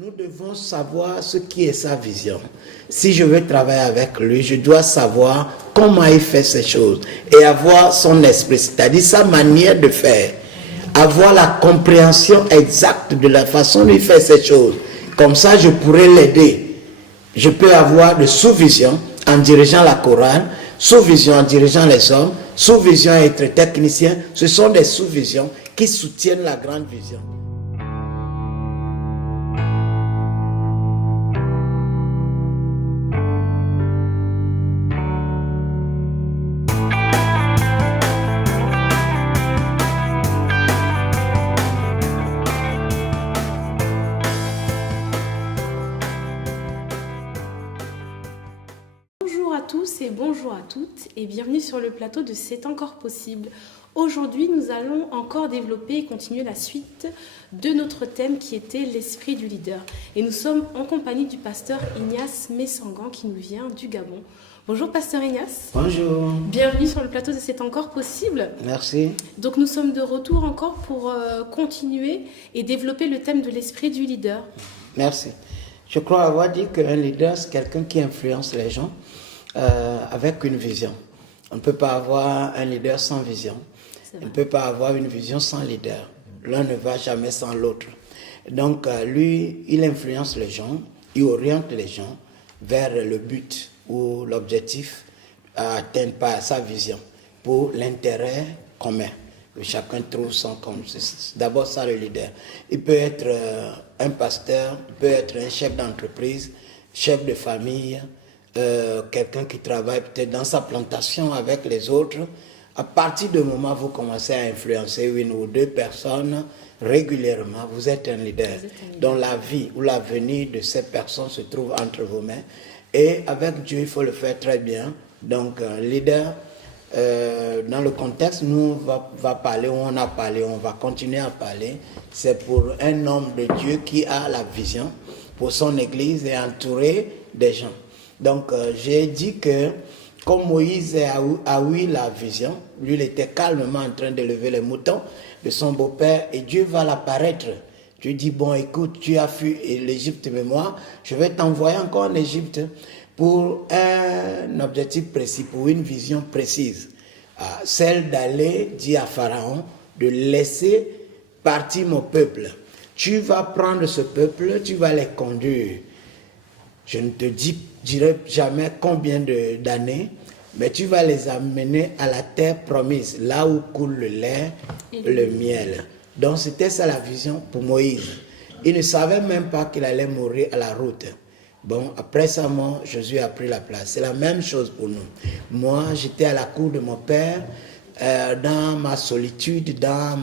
Nous devons savoir ce qui est sa vision. Si je veux travailler avec lui, je dois savoir comment il fait ces choses et avoir son esprit, c'est-à-dire sa manière de faire. Avoir la compréhension exacte de la façon dont il fait ces choses. Comme ça, je pourrais l'aider. Je peux avoir de sous-vision en dirigeant la chorale, sous-vision en dirigeant les hommes, sous-vision être technicien. Ce sont des sous-visions qui soutiennent la grande vision. Bonjour à tous et bonjour à toutes et bienvenue sur le plateau de C'est encore possible. Aujourd'hui, nous allons encore développer et continuer la suite de notre thème qui était l'esprit du leader. Et nous sommes en compagnie du pasteur Ignace Messangan qui nous vient du Gabon. Bonjour pasteur Ignace. Bonjour. Bienvenue sur le plateau de C'est encore possible. Merci. Donc nous sommes de retour encore pour continuer et développer le thème de l'esprit du leader. Merci. Je crois avoir dit qu'un leader, c'est quelqu'un qui influence les gens avec une vision. On ne peut pas avoir un leader sans vision. On ne peut pas avoir une vision sans leader. L'un ne va jamais sans l'autre. Donc, lui, il influence les gens, il oriente les gens vers le but ou l'objectif à atteindre par sa vision pour l'intérêt commun. Chacun trouve son compte. C'est d'abord ça le leader. Il peut être un pasteur, il peut être un chef d'entreprise, chef de famille, quelqu'un qui travaille peut-être dans sa plantation avec les autres. À partir du moment où vous commencez à influencer une ou deux personnes régulièrement, vous êtes un leader. Dont la vie ou l'avenir de ces personnes se trouve entre vos mains. Et avec Dieu, il faut le faire très bien. Donc, leader, dans le contexte, nous va parler, on a parlé, on va continuer à parler. C'est pour un homme de Dieu qui a la vision pour son église et entouré des gens. Donc, j'ai dit que comme Moïse a eu la vision, lui, il était calmement en train de lever les moutons de son beau-père et Dieu va l'apparaître. Dieu dit, bon, écoute, tu as fui l'Égypte, mais moi, je vais t'envoyer encore en Égypte pour un objectif précis, pour une vision précise. Celle d'aller dire à Pharaon de laisser partir mon peuple. Tu vas prendre ce peuple, tu vas les conduire. Je ne te dirai jamais combien d'années, mais tu vas les amener à la terre promise, là où coule le lait et le miel. Donc c'était ça la vision pour Moïse. Il ne savait même pas qu'il allait mourir à la route. Bon, après sa mort, Jésus a pris la place. C'est la même chose pour nous. Moi, j'étais à la cour de mon père, dans ma solitude, dans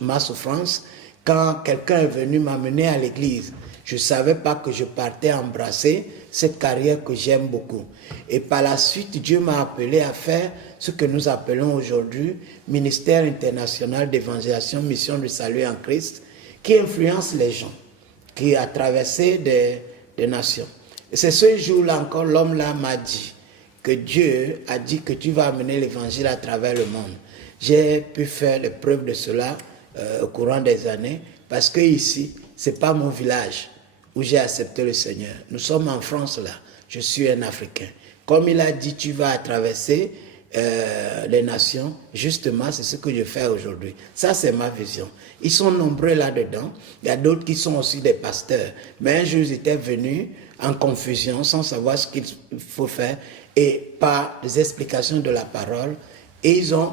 ma souffrance, quand quelqu'un est venu m'amener à l'église. Je ne savais pas que je partais embrasser cette carrière que j'aime beaucoup. Et par la suite, Dieu m'a appelé à faire ce que nous appelons aujourd'hui ministère international d'évangélisation, mission du salut en Christ, qui influence les gens, qui a traversé des nations. Et c'est ce jour-là encore, l'homme-là m'a dit que Dieu a dit que tu vas amener l'évangile à travers le monde. J'ai pu faire les preuves de cela au courant des années, parce que ici, ce n'est pas mon village où j'ai accepté le Seigneur. Nous sommes en France là, je suis un Africain. Comme il a dit, tu vas traverser les nations, justement, c'est ce que je fais aujourd'hui. Ça, c'est ma vision. Ils sont nombreux là-dedans. Il y a d'autres qui sont aussi des pasteurs. Mais un jour, ils étaient venus en confusion, sans savoir ce qu'il faut faire, et par des explications de la parole, et ils ont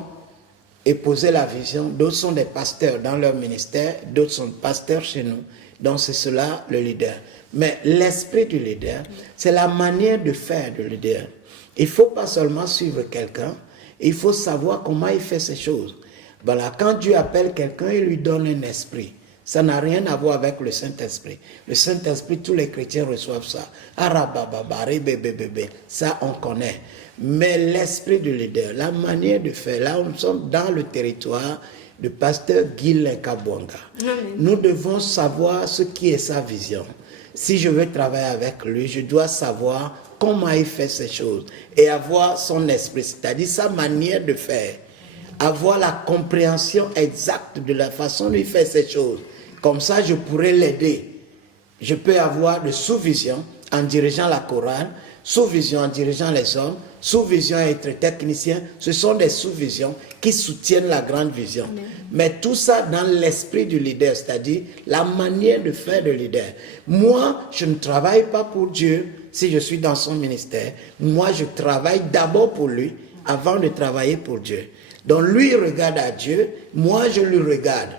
posé la vision. D'autres sont des pasteurs dans leur ministère, d'autres sont pasteurs chez nous. Donc c'est cela le leader. Mais l'esprit du leader, c'est la manière de faire du leader. Il ne faut pas seulement suivre quelqu'un, il faut savoir comment il fait ces choses. Voilà, quand Dieu appelle quelqu'un, il lui donne un esprit. Ça n'a rien à voir avec le Saint-Esprit. Le Saint-Esprit, tous les chrétiens reçoivent ça. Ça, on connaît. Mais l'esprit du leader, la manière de faire, là, nous sommes dans le territoire du pasteur Guy Kabwanga. Nous devons savoir ce qui est sa vision. Si je veux travailler avec lui, je dois savoir comment il fait ces choses et avoir son esprit, c'est-à-dire sa manière de faire. Avoir la compréhension exacte de la façon dont il fait ces choses. Comme ça, je pourrais l'aider. Je peux avoir de sous-vision en dirigeant la chorale, sous-vision en dirigeant les hommes, sous-vision et être technicien. Ce sont des sous-visions qui soutiennent la grande vision. Amen. Mais tout ça dans l'esprit du leader, c'est-à-dire la manière de faire de leader. Moi, je ne travaille pas pour Dieu si je suis dans son ministère. Moi, je travaille d'abord pour lui avant de travailler pour Dieu. Donc lui regarde à Dieu, moi je lui regarde.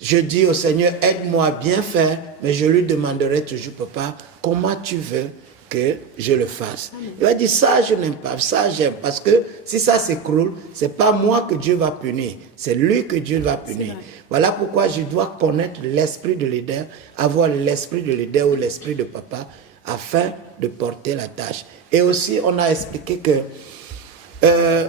Je dis au Seigneur, aide-moi à bien faire, mais je lui demanderai toujours, papa, comment tu veux que je le fasse? Il va dire, ça je n'aime pas, ça j'aime, parce que si ça s'écroule, c'est pas moi que Dieu va punir, c'est lui que Dieu va punir. Voilà pourquoi je dois connaître l'esprit de leader, avoir l'esprit de leader ou l'esprit de papa, afin de porter la tâche. Et aussi, on a expliqué que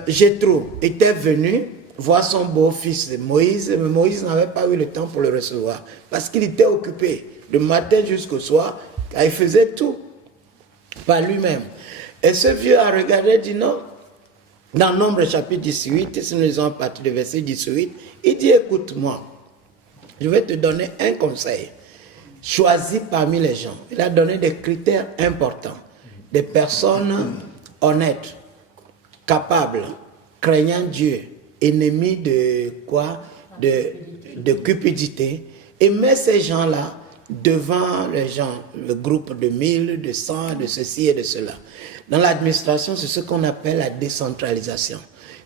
Jéthro était venu voir son beau-fils Moïse, mais Moïse n'avait pas eu le temps pour le recevoir, parce qu'il était occupé, de matin jusqu'au soir, car il faisait tout par lui-même. Et ce vieux a regardé et dit non. Dans Nombre chapitre 18, si nous lisons à partir du verset 18, il dit, écoute-moi, je vais te donner un conseil. Choisis parmi les gens. Il a donné des critères importants, des personnes honnêtes, capables, craignant Dieu, ennemis de quoi? De cupidité. Et met ces gens-là devant les gens, le groupe de 1000, de 100, de ceci et de cela. Dans l'administration, c'est ce qu'on appelle la décentralisation.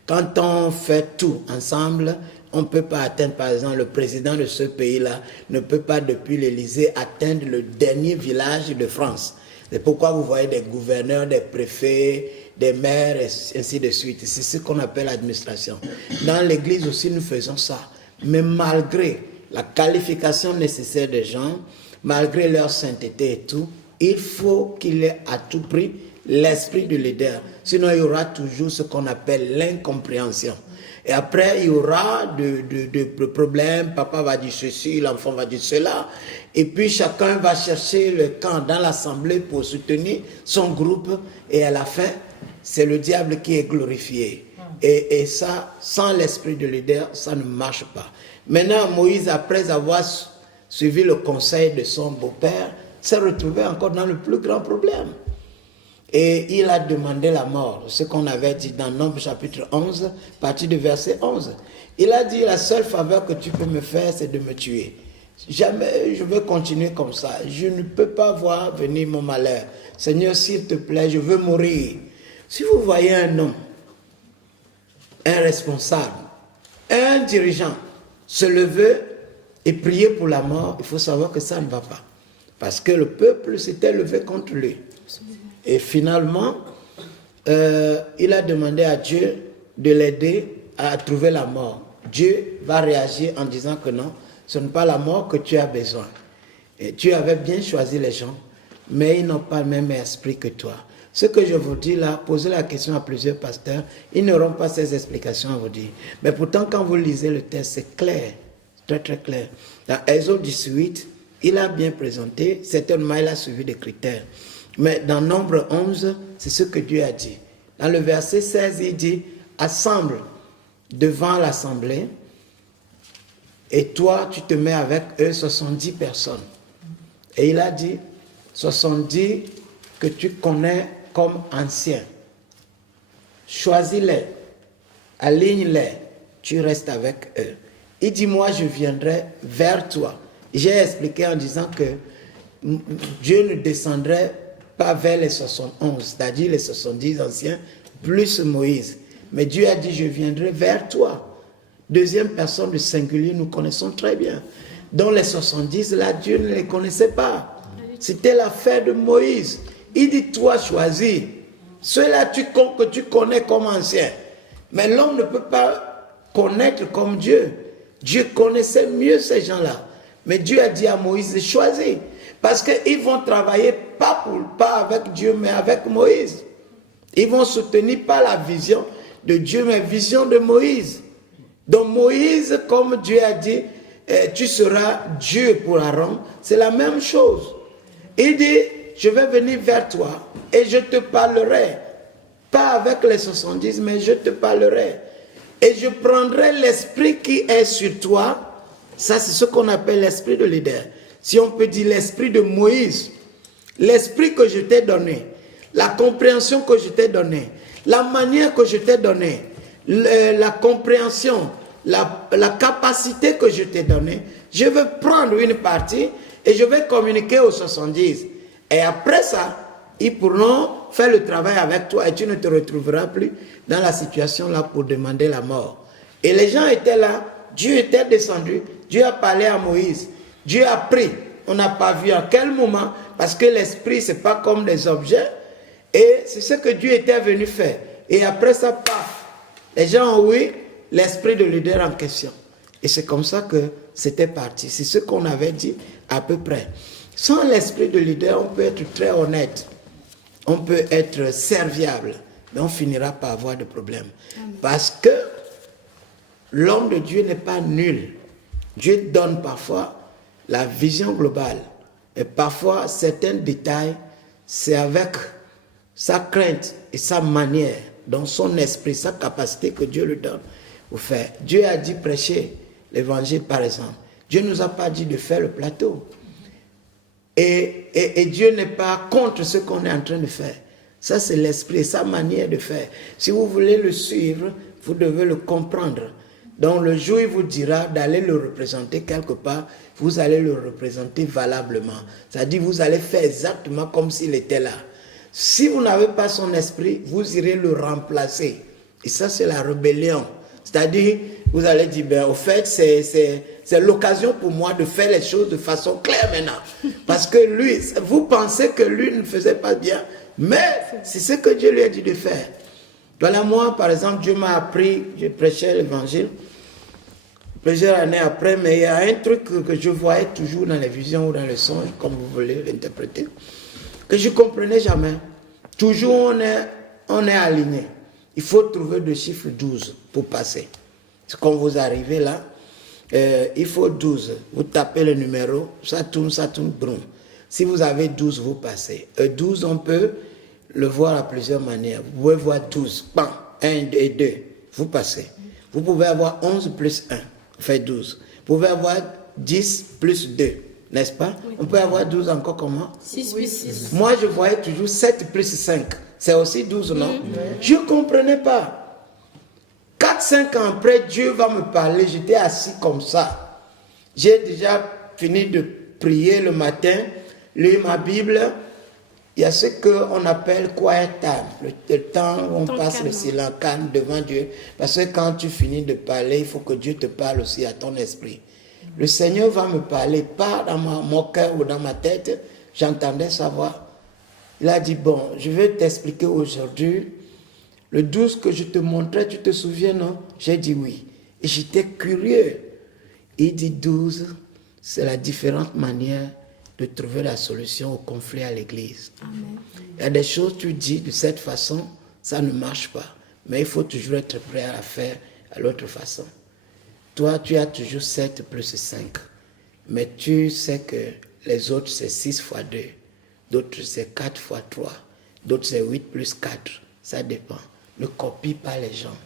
Quand on fait tout ensemble, on ne peut pas atteindre, par exemple, le président de ce pays-là ne peut pas, depuis l'Élysée, atteindre le dernier village de France. C'est pourquoi vous voyez des gouverneurs, des préfets, des maires, et ainsi de suite. C'est ce qu'on appelle l'administration. Dans l'Église aussi, nous faisons ça. Mais malgré la qualification nécessaire des gens, malgré leur sainteté et tout, il faut qu'il ait à tout prix l'esprit du leader. Sinon, il y aura toujours ce qu'on appelle l'incompréhension. Et après, il y aura de problèmes. Papa va dire ceci, l'enfant va dire cela. Et puis, chacun va chercher le camp dans l'assemblée pour soutenir son groupe. Et à la fin, c'est le diable qui est glorifié. Et ça, sans l'esprit de leader, ça ne marche pas. Maintenant, Moïse, après avoir suivi le conseil de son beau-père, s'est retrouvé encore dans le plus grand problème. Et il a demandé la mort, ce qu'on avait dit dans Nombre chapitre 11, à partir du verset 11. Il a dit, la seule faveur que tu peux me faire, c'est de me tuer. Jamais je veux continuer comme ça. Je ne peux pas voir venir mon malheur. Seigneur, s'il te plaît, je veux mourir. Si vous voyez un homme, un responsable, un dirigeant, se lever et prier pour la mort, il faut savoir que ça ne va pas. Parce que le peuple s'était levé contre lui. Et finalement, il a demandé à Dieu de l'aider à trouver la mort. Dieu va réagir en disant que non, ce n'est pas la mort que tu as besoin. Et tu avais bien choisi les gens, mais ils n'ont pas le même esprit que toi. Ce que je vous dis là, posez la question à plusieurs pasteurs, ils n'auront pas ces explications à vous dire. Mais pourtant, quand vous lisez le texte, c'est clair, très très clair. Dans Exode 18, il a bien présenté, certainement il a suivi des critères. Mais dans Nombre 11, c'est ce que Dieu a dit. Dans le verset 16, il dit, assemble devant l'assemblée, et toi, tu te mets avec eux 70 personnes. Et il a dit, 70 que tu connais comme anciens. Choisis-les, aligne-les, tu restes avec eux. Il dit, moi, je viendrai vers toi. J'ai expliqué en disant que Dieu ne descendrait pas vers les 71, c'est-à-dire les 70 anciens, plus Moïse. Mais Dieu a dit, je viendrai vers toi. Deuxième personne du singulier, nous connaissons très bien. Dans les 70, là, Dieu ne les connaissait pas. C'était l'affaire de Moïse. Il dit, toi, choisis. Ceux-là que tu connais comme anciens. Mais l'homme ne peut pas connaître comme Dieu. Dieu connaissait mieux ces gens-là. Mais Dieu a dit à Moïse de choisir. Parce qu'ils vont travailler pas avec Dieu, mais avec Moïse. Ils vont soutenir pas la vision de Dieu, mais la vision de Moïse. Donc Moïse, comme Dieu a dit, tu seras Dieu pour Aaron, c'est la même chose. Il dit, je vais venir vers toi et je te parlerai. Pas avec les 70, mais je te parlerai. Et je prendrai l'esprit qui est sur toi. Ça, c'est ce qu'on appelle l'esprit de leader. si on peut dire l'esprit de Moïse, l'esprit que je t'ai donné, la compréhension que je t'ai donnée, la manière que je t'ai donnée, la compréhension, la capacité que je t'ai donnée, je vais prendre une partie et je vais communiquer aux 70. Et après ça, ils pourront faire le travail avec toi et tu ne te retrouveras plus dans la situation là pour demander la mort. Et les gens étaient là, Dieu était descendu, Dieu a parlé à Moïse, Dieu a pris. On n'a pas vu en quel moment, parce que l'esprit, ce n'est pas comme des objets. Et c'est ce que Dieu était venu faire. Et après ça, paf, les gens ont eu l'esprit de leader en question. Et c'est comme ça que c'était parti. C'est ce qu'on avait dit à peu près. Sans l'esprit de leader, on peut être très honnête. On peut être serviable. Mais on finira par avoir des problèmes. Parce que l'homme de Dieu n'est pas nul. Dieu donne parfois la vision globale. Et parfois, certains détails, c'est avec sa crainte et sa manière, dans son esprit, sa capacité que Dieu lui donne pour faire. Dieu a dit prêcher l'évangile, par exemple. Dieu ne nous a pas dit de faire le plateau. Et Dieu n'est pas contre ce qu'on est en train de faire. Ça, c'est l'esprit, sa manière de faire. Si vous voulez le suivre, vous devez le comprendre. Donc, le jour où il vous dira d'aller le représenter quelque part, vous allez le représenter valablement. C'est-à-dire, vous allez faire exactement comme s'il était là. Si vous n'avez pas son esprit, vous irez le remplacer. Et ça, c'est la rébellion. C'est-à-dire, vous allez dire, ben, au fait, c'est l'occasion pour moi de faire les choses de façon claire maintenant. Parce que lui, vous pensez que lui ne faisait pas bien, mais c'est ce que Dieu lui a dit de faire. Voilà, moi, par exemple, Dieu m'a appris, je prêchais l'évangile plusieurs années après, mais il y a un truc que je voyais toujours dans les visions ou dans les songes, comme vous voulez l'interpréter, que je ne comprenais jamais. Toujours on est aligné. Il faut trouver le chiffre 12 pour passer. Quand vous arrivez là, il faut 12. Vous tapez le numéro, ça tourne, brum. Si vous avez 12, vous passez. 12, on peut le voir à plusieurs manières. Vous pouvez voir 12, bam, 1 et 2, vous passez. Vous pouvez avoir 11 plus 1, fait 12. Vous pouvez avoir 10 plus 2, n'est-ce pas? Oui. On peut avoir 12 encore comment? 6 plus 6. Moi, je voyais toujours 7 plus 5. C'est aussi 12, non? Je ne comprenais pas. 4-5 ans après, Dieu va me parler. J'étais assis comme ça. J'ai déjà fini de prier le matin, lire ma Bible. Il y a ce qu'on appelle quiet time, le temps où on passe le silence, calme devant Dieu. Parce que quand tu finis de parler, il faut que Dieu te parle aussi à ton esprit. Le Seigneur va me parler, pas dans mon cœur ou dans ma tête. J'entendais sa voix. Il a dit, bon, je vais t'expliquer aujourd'hui. Le 12 que je te montrais, tu te souviens, non? J'ai dit oui. Et j'étais curieux. Il dit 12, c'est la différente manière de trouver la solution au conflit à l'église. Il y a des choses que tu dis de cette façon, ça ne marche pas. Mais il faut toujours être prêt à la faire à l'autre façon. Toi, tu as toujours 7 plus 5. Mais tu sais que les autres, c'est 6 fois 2. D'autres, c'est 4 fois 3. D'autres, c'est 8 plus 4. Ça dépend. Ne copie pas les gens.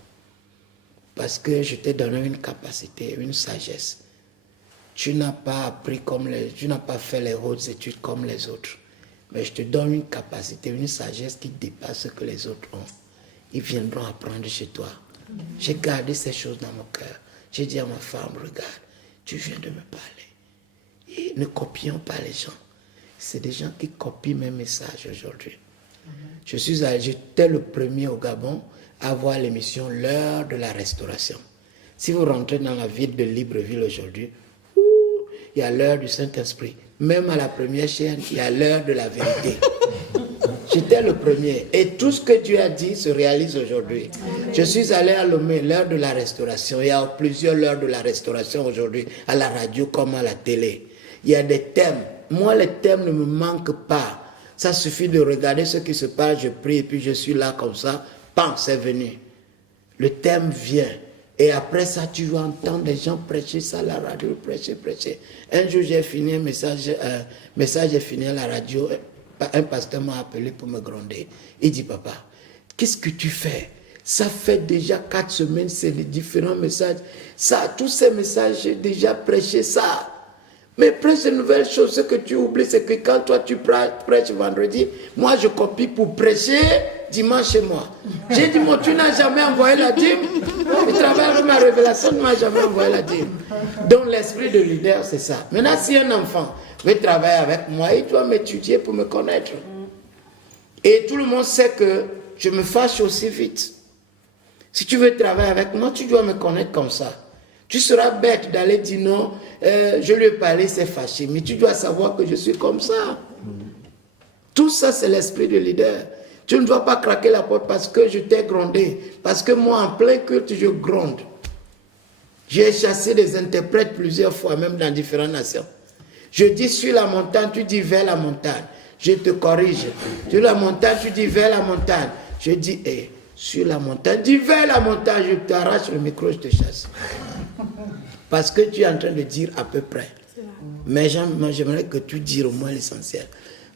Parce que je t'ai donné une capacité, une sagesse. Tu n'as pas appris tu n'as pas fait les hautes études comme les autres. Mais je te donne une capacité, une sagesse qui dépasse ce que les autres ont. Ils viendront apprendre chez toi. J'ai gardé ces choses dans mon cœur. J'ai dit à ma femme, regarde, tu viens de me parler. Et ne copions pas les gens. C'est des gens qui copient mes messages aujourd'hui. J'étais le premier au Gabon à voir l'émission L'heure de la restauration. Si vous rentrez dans la ville de Libreville aujourd'hui, il y a l'heure du Saint-Esprit. Même à la première chaîne, il y a l'heure de la vérité. J'étais le premier. Et tout ce que Dieu a dit se réalise aujourd'hui. Je suis allé à Lomé, l'heure de la restauration. Il y a plusieurs heures de la restauration aujourd'hui, à la radio comme à la télé. Il y a des thèmes. Moi, les thèmes ne me manquent pas. Ça suffit de regarder ce qui se passe, je prie et puis je suis là comme ça. Pam, c'est venu. Le thème vient. Et après ça, tu vas entendre des gens prêcher ça à la radio, prêcher. Un jour, j'ai fini un message est fini à la radio. Un pasteur m'a appelé pour me gronder. Il dit, papa, qu'est-ce que tu fais? Ça fait déjà 4 semaines, c'est les différents messages. Ça, tous ces messages, j'ai déjà prêché ça. Mais prêche de nouvelles choses. Ce que tu oublies, c'est que quand toi tu prêches vendredi, moi je copie pour prêcher dimanche chez moi. J'ai dit, moi, tu n'as jamais envoyé la dîme. Tu travailles avec ma révélation, tu n'as jamais envoyé la dîme. Donc l'esprit de leader, c'est ça. Maintenant, si un enfant veut travailler avec moi, il doit m'étudier pour me connaître. Et tout le monde sait que je me fâche aussi vite. Si tu veux travailler avec moi, tu dois me connaître comme ça. Tu seras bête d'aller dire non, je lui ai parlé, c'est fâché. Mais tu dois savoir que je suis comme ça. Tout ça, c'est l'esprit de leader. Tu ne dois pas craquer la porte parce que je t'ai grondé. Parce que moi, en plein culte, je gronde. J'ai chassé des interprètes plusieurs fois, même dans différentes nations. Je dis sur la montagne, tu dis vers la montagne. Je te corrige. Sur la montagne, tu dis vers la montagne. Je dis, sur la montagne, dis vers la montagne, je t'arrache le micro, je te chasse. Parce que tu es en train de dire à peu près. Mais j'aimerais que tu dises au moins l'essentiel.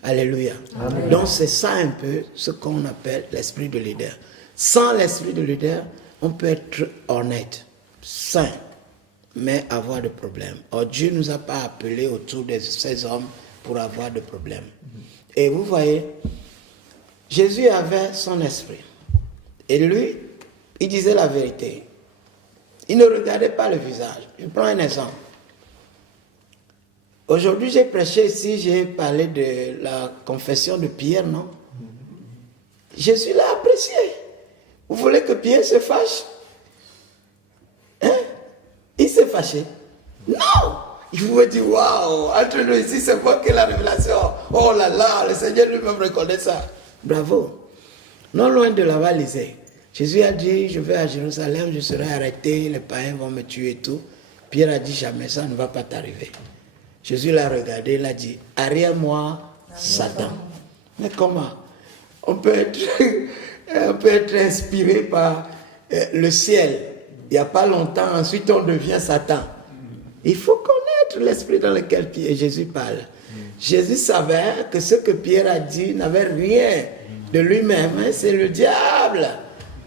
Alléluia. Amen. Donc c'est ça un peu ce qu'on appelle l'esprit de leader. Sans l'esprit de leader, on peut être honnête, saint, mais avoir des problèmes. Or Dieu ne nous a pas appelés autour de ces hommes pour avoir des problèmes. Et vous voyez, Jésus avait son esprit. Et lui, il disait la vérité. Il ne regardait pas le visage. Je prends un exemple. Aujourd'hui, j'ai prêché ici, j'ai parlé de la confession de Pierre, non? Jésus l'a apprécié. Vous voulez que Pierre se fâche? Hein? Il s'est fâché? Non! Il pouvait dire, waouh, entre nous ici, c'est quoi que la révélation? Oh là là, le Seigneur lui-même reconnaît ça. Bravo. Non loin de là-bas, lisez. Jésus a dit, je vais à Jérusalem, je serai arrêté, les païens vont me tuer et tout. Pierre a dit, jamais ça ne va pas t'arriver. Jésus l'a regardé, il a dit, arrière-moi, Satan. Mais comment? On peut être inspiré par le ciel. Il n'y a pas longtemps, ensuite on devient Satan. Il faut connaître l'esprit dans lequel Jésus parle. Jésus savait que ce que Pierre a dit n'avait rien de lui-même. Hein, c'est le diable.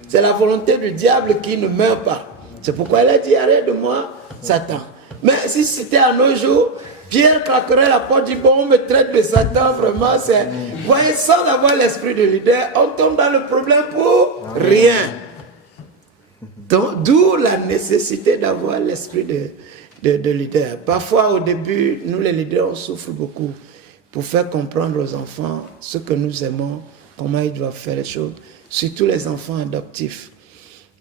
C'est la volonté du diable qui ne meurt pas. C'est pourquoi il a dit, arrête de moi, Satan. Mais si c'était à nos jours, Pierre craquerait la porte, dit, bon, on me traite de Satan, vraiment, c'est... Vous voyez, sans avoir l'esprit de leader, on tombe dans le problème pour rien. Donc, d'où la nécessité d'avoir l'esprit de leader. Parfois, au début, nous les leaders, on souffre beaucoup pour faire comprendre aux enfants ce que nous aimons, comment ils doivent faire les choses. Surtout les enfants adoptifs.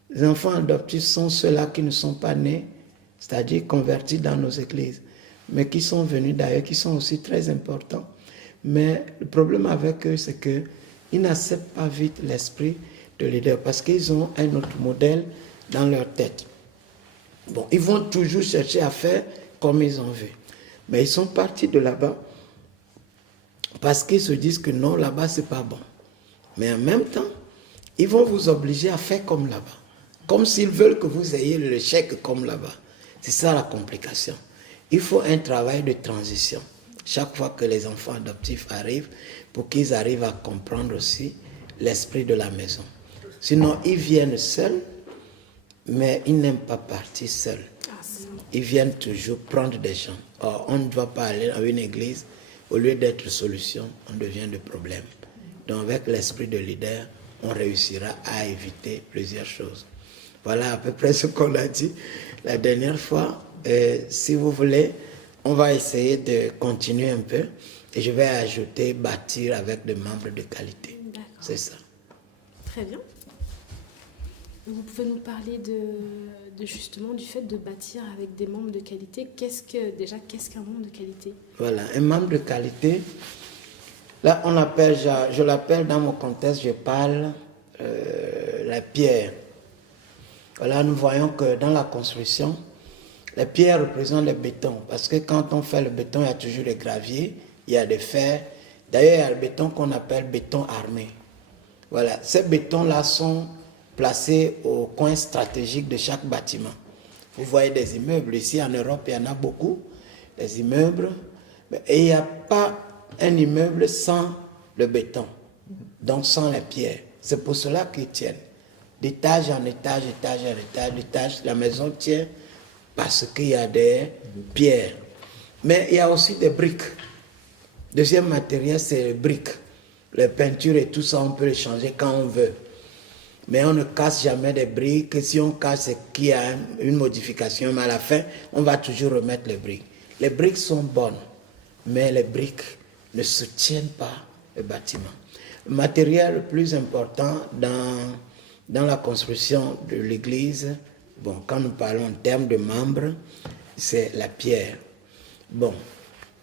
Les enfants adoptifs sont ceux-là qui ne sont pas nés, c'est-à-dire convertis dans nos églises, mais qui sont venus d'ailleurs, qui sont aussi très importants. Mais le problème avec eux, c'est qu'ils n'acceptent pas vite l'esprit de leader parce qu'ils ont un autre modèle dans leur tête. Bon, ils vont toujours chercher à faire comme ils ont vu. Mais ils sont partis de là-bas parce qu'ils se disent que non, là-bas, c'est pas bon. Mais en même temps, ils vont vous obliger à faire comme là-bas. Comme s'ils veulent que vous ayez le chèque comme là-bas. C'est ça la complication. Il faut un travail de transition. Chaque fois que les enfants adoptifs arrivent, pour qu'ils arrivent à comprendre aussi l'esprit de la maison. Sinon, ils viennent seuls, mais ils n'aiment pas partir seuls. Ils viennent toujours prendre des gens. Or, on ne doit pas aller à une église, au lieu d'être solution, on devient le problème. Donc, avec l'esprit de leader, on réussira à éviter plusieurs choses. Voilà à peu près ce qu'on a dit la dernière fois. Si vous voulez, on va essayer de continuer un peu et je vais ajouter bâtir avec des membres de qualité. C'est ça. Très bien. Vous pouvez nous parler de justement du fait de bâtir avec des membres de qualité. Qu'est-ce qu'un membre de qualité? Voilà, un membre de qualité. Là, je l'appelle dans mon contexte, je parle la pierre. Voilà, nous voyons que dans la construction, les pierres représentent le béton. Parce que quand on fait le béton, il y a toujours des graviers, il y a des fers. D'ailleurs, il y a le béton qu'on appelle béton armé. Voilà, ces bétons-là sont placés au coin stratégique de chaque bâtiment. Vous voyez des immeubles. Ici, en Europe, il y en a beaucoup, des immeubles. Et il n'y a pas un immeuble sans le béton, donc sans les pierres. C'est pour cela qu'ils tiennent. D'étage en étage, étage en étage, la maison tient parce qu'il y a des pierres. Mais il y a aussi des briques. Deuxième matériel, c'est les briques. Les peintures et tout ça, on peut les changer quand on veut. Mais on ne casse jamais des briques. Si on casse, c'est qu'il y a une modification. Mais à la fin, on va toujours remettre les briques. Les briques sont bonnes, mais les briques ne soutiennent pas le bâtiment. Le matériel le plus important dans la construction de l'église, bon, quand nous parlons en termes de membres, c'est la pierre. Bon,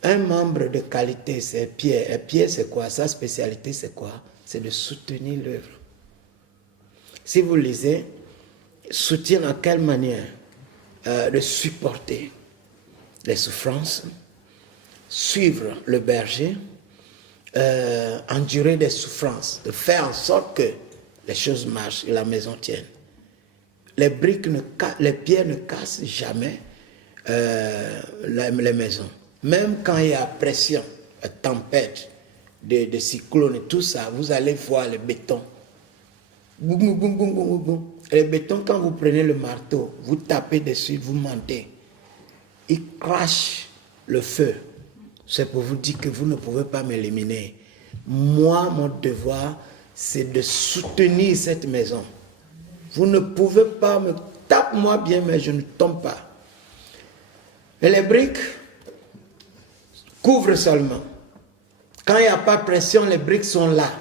un membre de qualité, c'est pierre. Et pierre, c'est quoi? Sa spécialité, c'est quoi? C'est de soutenir l'œuvre. Si vous lisez, soutient en quelle manière? De supporter les souffrances, suivre le berger, endurer des souffrances, de faire en sorte que les choses marchent et la maison tienne. Les pierres ne cassent jamais les maisons. Même quand il y a pression, tempête, de cyclones et tout ça, vous allez voir le béton. Boum, boum, boum, boum, boum, boum. Et le béton, quand vous prenez le marteau, vous tapez dessus, vous montez. Il crache le feu. C'est pour vous dire que vous ne pouvez pas m'éliminer. Moi, mon devoir, c'est de soutenir cette maison. Vous ne pouvez pas me... Tape-moi bien, mais je ne tombe pas. Et les briques couvrent seulement. Quand il n'y a pas de pression, les briques sont là.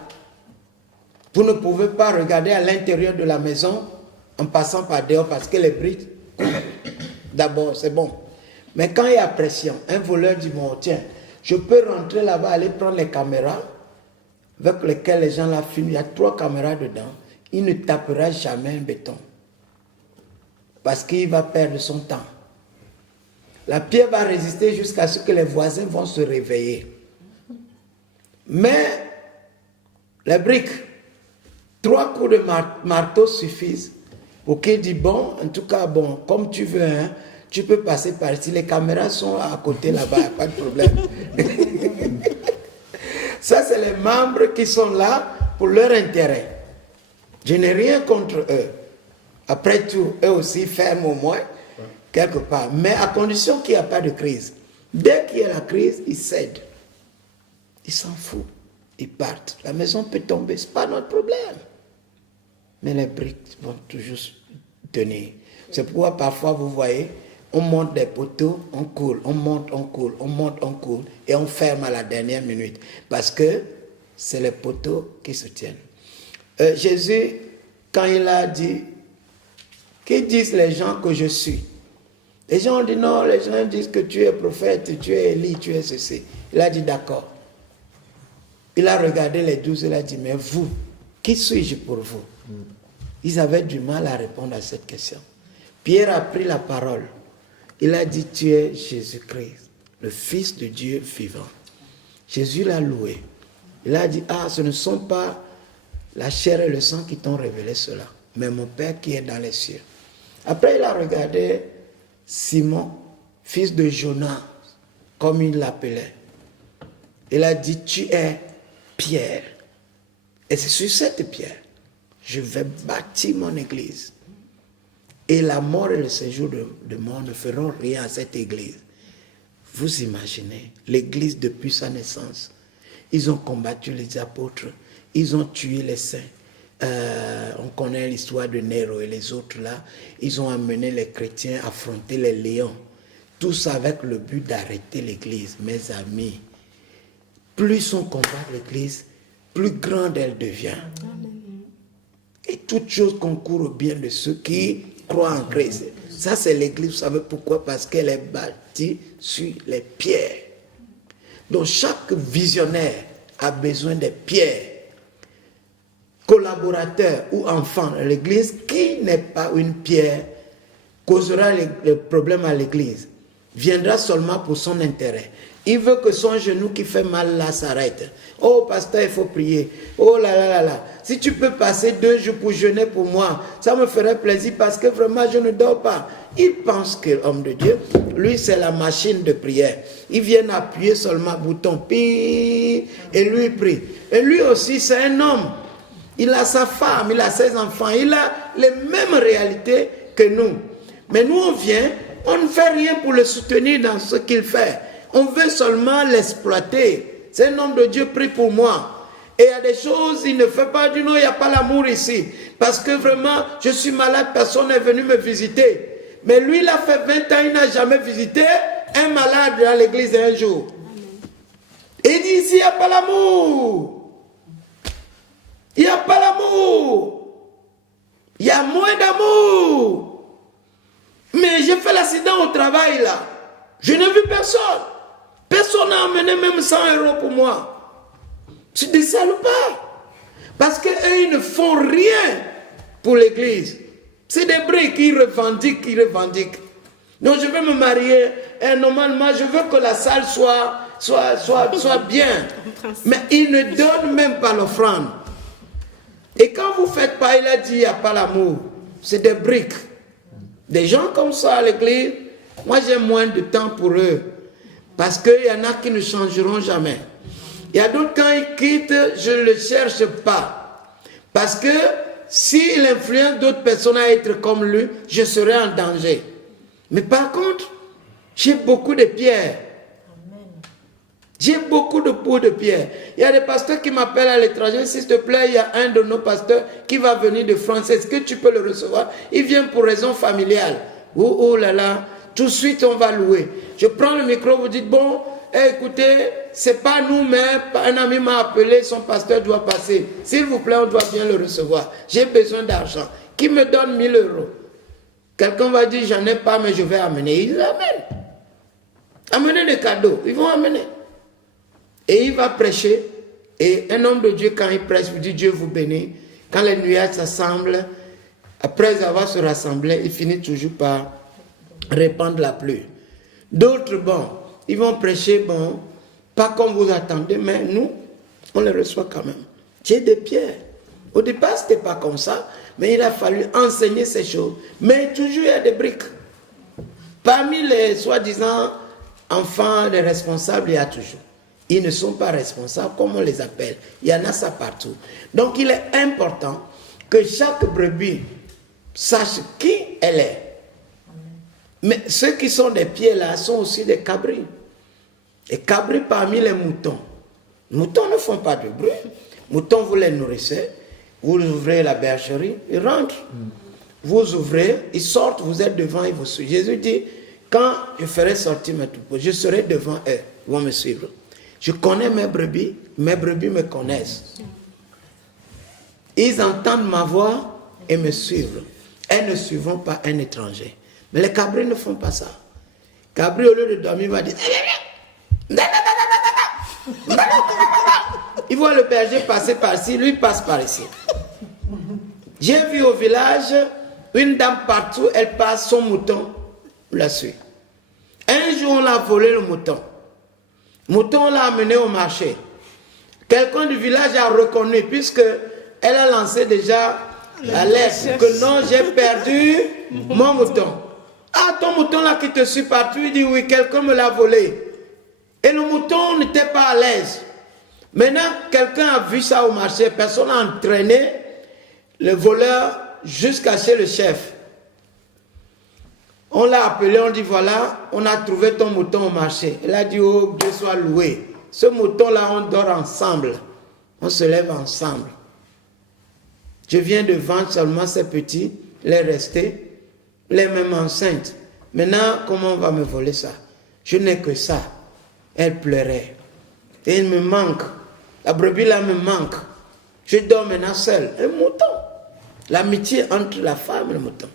Vous ne pouvez pas regarder à l'intérieur de la maison en passant par dehors parce que les briques, d'abord, c'est bon. Mais quand il y a pression, un voleur dit, bon, tiens, je peux rentrer là-bas, aller prendre les caméras avec lesquelles les gens la filment. Il y a 3 caméras dedans. Il ne tapera jamais un béton parce qu'il va perdre son temps. La pierre va résister jusqu'à ce que les voisins vont se réveiller. Mais les briques, 3 coups de marteau suffisent pour qu'il dise, bon, en tout cas, bon, comme tu veux, hein, tu peux passer par ici. Les caméras sont à côté là-bas, pas de problème. Ça, c'est les membres qui sont là pour leur intérêt. Je n'ai rien contre eux. Après tout, eux aussi ferment au moins, quelque part. Mais à condition qu'il n'y a pas de crise. Dès qu'il y a la crise, ils cèdent. Ils s'en foutent. Ils partent. La maison peut tomber, ce n'est pas notre problème. Mais les briques vont toujours tenir. C'est pourquoi parfois, vous voyez, on monte des poteaux, on coule, on monte, on coule, on monte, on coule, et on ferme à la dernière minute. Parce que c'est les poteaux qui se tiennent. Jésus, quand il a dit, qui disent les gens que je suis? Les gens ont dit non, les gens disent que tu es prophète, tu es Élie, tu es ceci. Il a dit d'accord. Il a regardé les 12, il a dit, mais vous, qui suis-je pour vous? Ils avaient du mal à répondre à cette question. Pierre a pris la parole. Il a dit, tu es Jésus-Christ, le Fils de Dieu vivant. Jésus l'a loué. Il a dit, ah, ce ne sont pas la chair et le sang qui t'ont révélé cela, mais mon Père qui est dans les cieux. Après, il a regardé Simon, fils de Jonas, comme il l'appelait. Il a dit, tu es Pierre. Et c'est sur cette pierre, je vais bâtir mon église. Et la mort et le séjour de mort ne feront rien à cette église. Vous imaginez, l'église depuis sa naissance, ils ont combattu les apôtres, ils ont tué les saints. On connaît l'histoire de Néro et les autres là. Ils ont amené les chrétiens à affronter les lions. Tout ça avec le but d'arrêter l'église. Mes amis, plus on combat l'église, plus grande elle devient. Et toute chose concourt au bien de ceux qui croient en Christ. Ça c'est l'église, vous savez pourquoi? Parce qu'elle est bâtie sur les pierres. Donc chaque visionnaire a besoin des pierres. Collaborateur ou enfant de l'église qui n'est pas une pierre causera le problème à l'église. Viendra seulement pour son intérêt. Il veut que son genou qui fait mal là s'arrête. Oh pasteur, il faut prier. Oh là là là là. Si tu peux passer 2 jours pour jeûner pour moi, ça me ferait plaisir parce que vraiment je ne dors pas. Il pense que l'homme de Dieu, lui c'est la machine de prière. Il vient appuyer seulement bouton, pi, et lui prie. Et lui aussi c'est un homme. Il a sa femme, il a ses enfants, il a les mêmes réalités que nous. Mais nous on vient, on ne fait rien pour le soutenir dans ce qu'il fait. On veut seulement l'exploiter. C'est un homme de Dieu, prie pour moi. Et il y a des choses, il ne fait pas du non, il n'y a pas l'amour ici. Parce que vraiment, je suis malade, personne n'est venu me visiter. Mais lui, il a fait 20 ans, il n'a jamais visité un malade à l'église un jour. Et il dit ici, il n'y a pas l'amour. Il n'y a pas l'amour. Il y a moins d'amour. Mais j'ai fait l'accident au travail là. Je n'ai vu personne. Personne n'a amené même 100 € pour moi. Tu ne salue pas. Parce qu'eux, ils ne font rien pour l'église. C'est des briques qui revendiquent, Donc je veux me marier et normalement je veux que la salle soit bien. Mais ils ne donnent même pas l'offrande. Et quand vous ne faites pas, il a dit, il n'y a pas l'amour. C'est des briques. Des gens comme ça à l'église, moi j'ai moins de temps pour eux. Parce qu'il y en a qui ne changeront jamais. Il y a d'autres, quand ils quittent, je ne le cherche pas. Parce que s'il influence d'autres personnes à être comme lui, je serai en danger. Mais par contre, j'ai beaucoup de pierres. J'ai beaucoup de pots de pierre. Il y a des pasteurs qui m'appellent à l'étranger. S'il te plaît, il y a un de nos pasteurs qui va venir de France. Est-ce que tu peux le recevoir? Il vient pour raison familiale. Oh là là, tout de suite on va louer. Je prends le micro, vous dites, bon, écoutez, c'est pas nous, mais un ami m'a appelé, son pasteur doit passer. S'il vous plaît, on doit bien le recevoir. J'ai besoin d'argent. Qui me donne 1 000 €? Quelqu'un va dire, j'en ai pas, mais je vais amener. Ils amènent. Amenez des cadeaux. Ils vont amener. Et il va prêcher. Et un homme de Dieu, quand il prêche, vous dit Dieu vous bénit. Quand les nuages s'assemblent, après avoir se rassemblé, il finit toujours par répandre la pluie. D'autres, bon, ils vont prêcher, bon, pas comme vous attendez, mais nous, on les reçoit quand même. J'ai des pierres. Au départ, ce n'était pas comme ça, mais il a fallu enseigner ces choses. Mais toujours, il y a des briques. Parmi les soi-disant enfants des responsables, il y a toujours. Ils ne sont pas responsables, comme on les appelle. Il y en a ça partout. Donc, il est important que chaque brebis sache qui elle est. Mais ceux qui sont des pieds là sont aussi des cabris. Les cabris parmi les moutons. Les moutons ne font pas de bruit. Les moutons, vous les nourrissez. Vous ouvrez la bergerie, ils rentrent. Vous ouvrez, ils sortent, vous êtes devant, ils vous suivent. Jésus dit, quand je ferai sortir mes troupeaux, je serai devant eux, ils vont me suivre. Je connais mes brebis me connaissent. Ils entendent ma voix et me suivent. Elles ne suivront pas un étranger. Mais les cabris ne font pas ça. Cabri, au lieu de dormir, va dire... Il voit le berger passer par-ci, lui passe par ici. J'ai vu au village, une dame partout, elle passe, son mouton la suit. Un jour, on l'a volé le mouton. Mouton l'a amené au marché. Quelqu'un du village a reconnu, puisque elle a lancé déjà l'alerte que non, j'ai perdu mon mouton. Ah, ton mouton là qui te suit partout, il dit oui, quelqu'un me l'a volé. Et le mouton n'était pas à l'aise. Maintenant, quelqu'un a vu ça au marché, personne a entraîné le voleur jusqu'à chez le chef. On l'a appelé, on dit voilà, on a trouvé ton mouton au marché. Il a dit oh, Dieu soit loué. Ce mouton-là, on dort ensemble. On se lève ensemble. Je viens de vendre seulement ces petits, les restés, les mêmes enceintes. Maintenant, comment on va me voler ça? Je n'ai que ça. Elle pleurait. Et il me manque. La brebis là me manque. Je dors maintenant seul. Un mouton. L'amitié entre la femme et le mouton.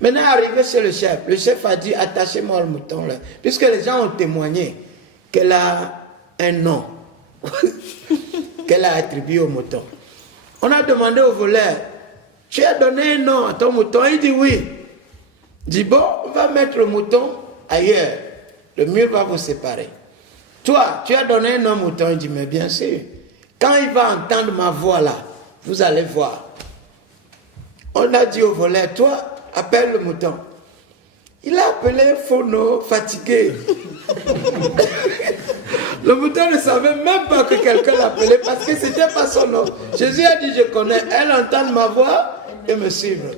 Maintenant, arrivé chez le chef a dit, attachez-moi le mouton là. Puisque les gens ont témoigné qu'elle a un nom qu'elle a attribué au mouton. On a demandé au voleur, tu as donné un nom à ton mouton? Il dit oui. Il dit bon, on va mettre le mouton ailleurs. Le mur va vous séparer. Toi, tu as donné un nom au mouton? Il dit mais bien sûr. Quand il va entendre ma voix là, vous allez voir. On a dit au voleur, toi, appelle le mouton. Il a appelé Fono, fatigué. Le mouton ne savait même pas que quelqu'un l'appelait parce que ce n'était pas son nom. Jésus a dit, je connais. Elle entend ma voix et me suivre.